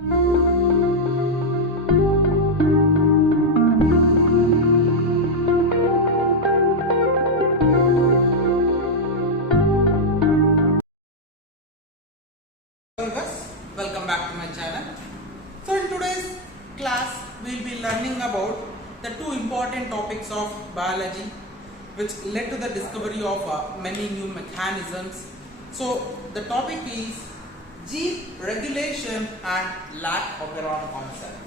Welcome back to my channel. So in today's class we will be learning about the two important topics of biology which led to the discovery of many new mechanisms. So the topic is gene regulation and lac operon concept.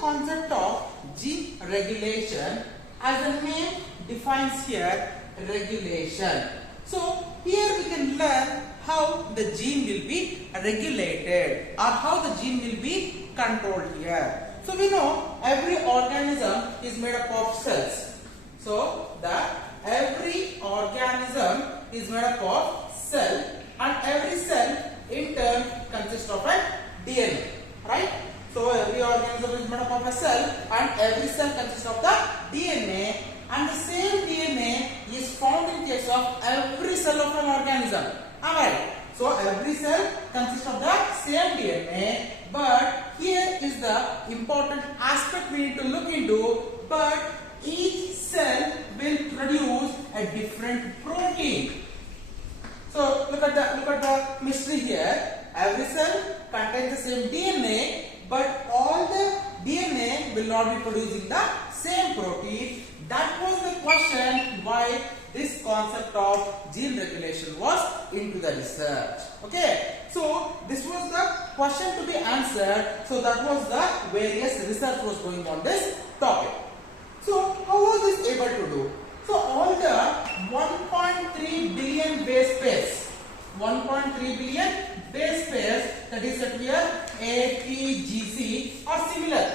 Concept of gene regulation, as the name defines here, regulation. So here we can learn how the gene will be regulated or how the gene will be controlled here. So we know every organism is made up of cells. So that every organism is made up of cell, and every cell in turn consists of a DNA, right? So every organism is made up of a cell, and every cell consists of the DNA, and the same DNA is found in case of every cell of an organism. Alright. So every cell consists of the same DNA, but here is the important aspect we need to look into. But each cell will produce a different protein. So look at the mystery here. Every cell contains the same DNA, but all the DNA will not be producing the same protein. That was the question why this concept of gene regulation was into the research. Okay, so this was the question to be answered. So that was the various research was going on this topic. So how was this able to do? So all the 1.3 billion base pairs, 1.3 billion base pairs, that is that here A, T, G, C are similar.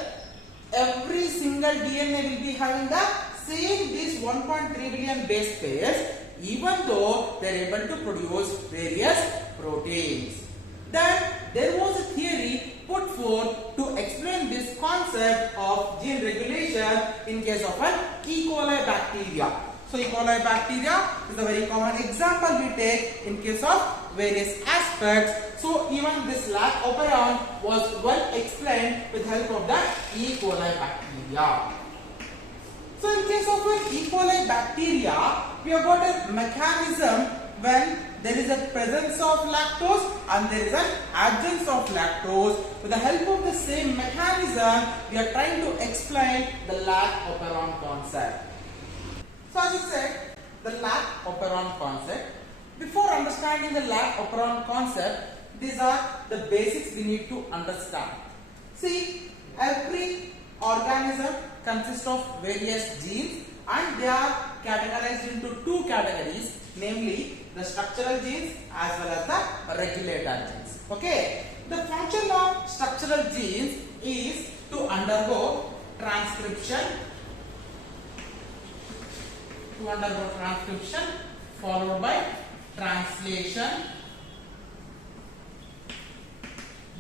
Every single DNA will be having the same these 1.3 billion base pairs, even though they are able to produce various proteins. Then there was a theory put forth to explain this concept of gene regulation in case of an E. coli bacteria. So E. coli bacteria is a very common example we take in case of various aspects. So even this lac operon was well explained with the help of the E. coli bacteria. So in case of an E. coli bacteria, we have got a mechanism when there is a presence of lactose and there is an absence of lactose. With the help of the same mechanism, we are trying to explain the lac operon concept. So as I said, the lac operon concept. Before understanding the lac operon concept, these are the basics we need to understand. See, every organism consists of various genes, and they are categorized into two categories, namely the structural genes as well as the regulator genes. Okay, the function of structural genes is to undergo transcription, followed by translation,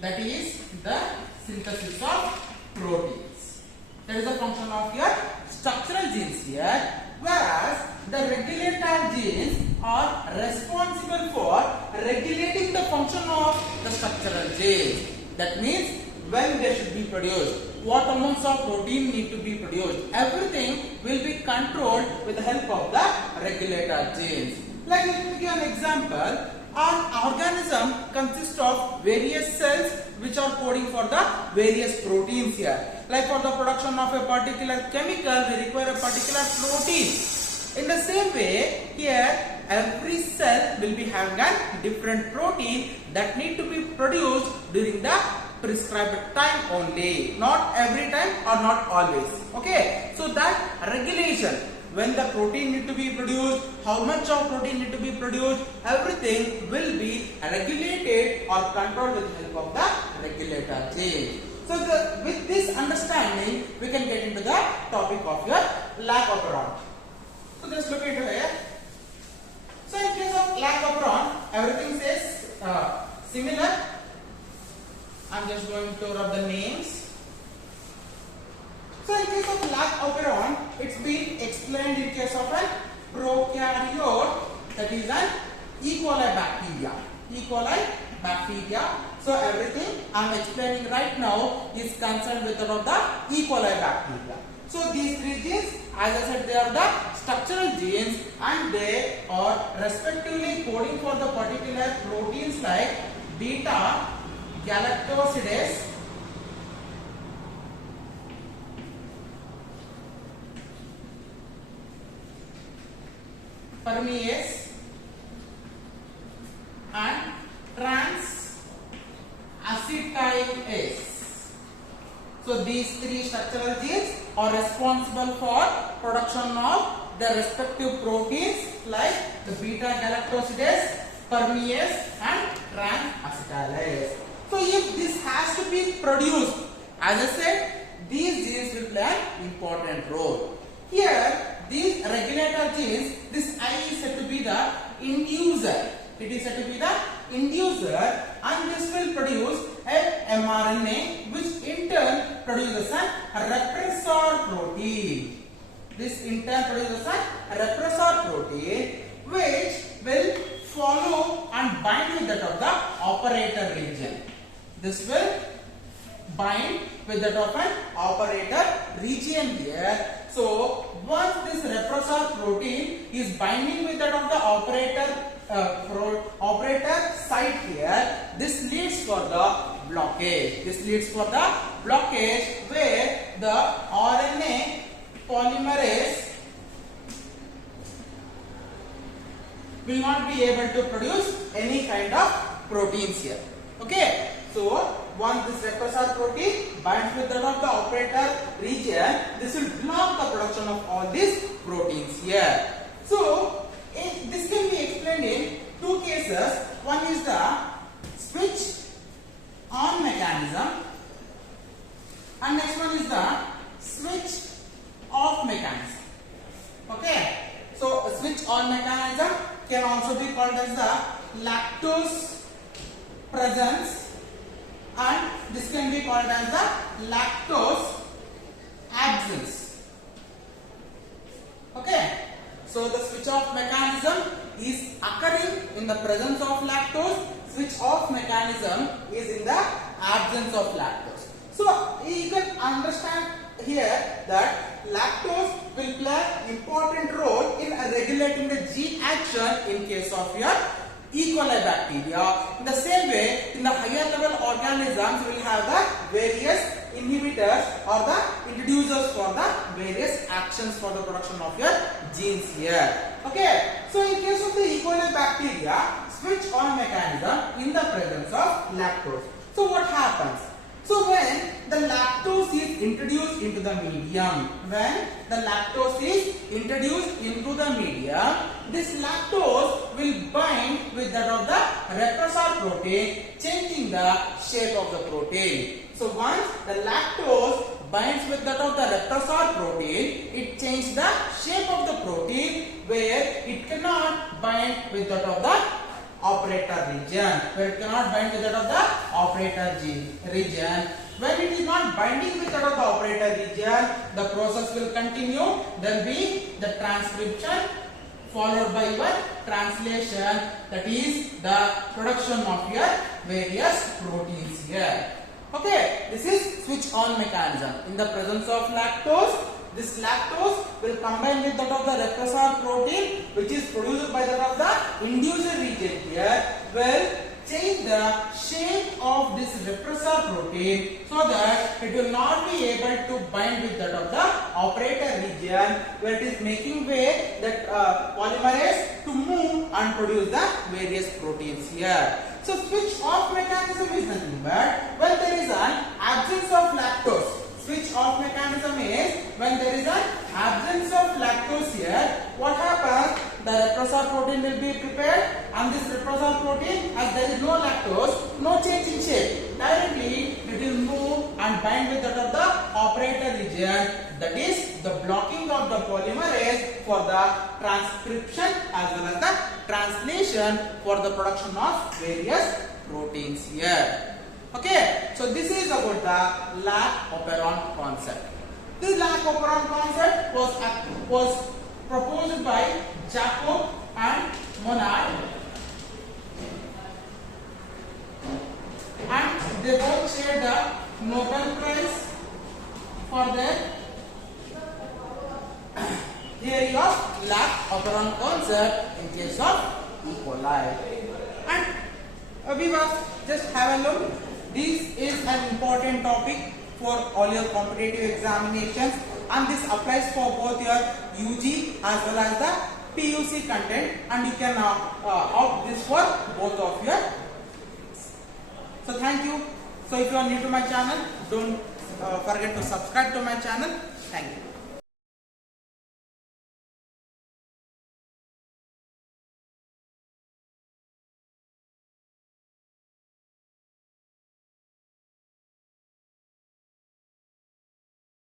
that is the synthesis of proteins. That is the function of your structural genes here, whereas the regulator genes are responsible for regulating the function of the structural genes. That means when they should be produced, what amounts of protein need to be produced, everything will be controlled with the help of the regulator genes. Like let me give an example. An organism consists of various cells which are coding for the various proteins here. Like for the production of a particular chemical, we require a particular protein. In the same way, here every cell will be having a different protein that need to be produced during the prescribed time only, not every time or not always. Okay, so that regulation, when the protein need to be produced, how much of protein need to be produced, everything will be regulated or controlled with the help of the regulator gene. So with this understanding, we can get into the topic of your lac operon. So just look into here. So in case of lac operon, everything says similar. I'm just going to rub the names. So in case of lac operon, it's been explained in case of an prokaryote, that is an E. coli bacteria. E. coli bacteria. So everything I'm explaining right now is concerned with the E. coli bacteria. So these three genes, as I said, they are the structural genes and they are respectively coding for the particular proteins like beta galactosidase, permease and transacetylase. So these three structural genes are responsible for production of the respective proteins like the beta galactosidase, permease and transacetylase. So if this has to be produced, as I said, these genes will play an important role. Here, these regulator genes, this I is said to be the inducer. It is said to be the inducer, and this will produce a mRNA, which in turn produces a repressor protein. This in turn produces a repressor protein, which will follow and bind with that of the operator region. This will bind with that of an operator region here. So once this repressor protein is binding with that of the operator site here, this leads for the blockage. This leads for the blockage where the RNA polymerase will not be able to produce any kind of proteins here. Okay. So once this repressor protein binds with that of the operator region, this will block the production of all these proteins here. So this can be explained in two cases. One is the switch on mechanism and next one is the switch off mechanism. Okay. So a switch on mechanism can also be called as the lactose presence, and this can be called as the lactose absence. Okay. So the switch off mechanism is occurring in the presence of lactose. Switch off mechanism is in the absence of lactose. So you can understand here that lactose will play an important role in regulating the gene action in case of your E. coli bacteria. In the same way, in the higher level organisms, we will have the various inhibitors or the introducers for the various actions for the production of your genes here. Okay. So in case of the E. coli bacteria, switch on mechanism in the presence of lactose. So what happens? So when the lactose is introduced into the medium, this lactose will bind with that of the repressor protein, changing the shape of the protein. So once the lactose binds with that of the repressor protein, it changes the shape of the protein where it cannot bind with that of the operator region. Region. When it is not binding with that of the operator region, the process will continue. There will be the transcription followed by your translation, that is the production of your various proteins here. Okay, this is switch on mechanism. In the presence of lactose, this lactose will combine with that of the repressor protein, which is produced by that of the inducer region here, will change the shape of this repressor protein so that it will not be able to bind with that of the operator region, where it is making way that polymerase to move and produce the various proteins here. So switch off mechanism is nothing but when there is an absence of lactose. Switch off mechanism is when there is an absence of lactose here. What happens? The repressor protein will be prepared, and this repressor protein, as there is no lactose, no change in shape, directly it will move and bind with that of the operator region. That is the blocking of the polymerase for the transcription as well as the translation for the production of various proteins here. Okay, so this is about the Lac-Operon concept. This Lac-Operon concept was proposed by Jacob and Monod, and they both shared the Nobel Prize for their theory of Lac-Operon concept in case of E. coli. And we must just have a look. This is an important topic for all your competitive examinations, and this applies for both your UG as well as the PUC content, and you can opt this for both of your. So thank you. So if you are new to my channel, don't forget to subscribe to my channel. Thank you.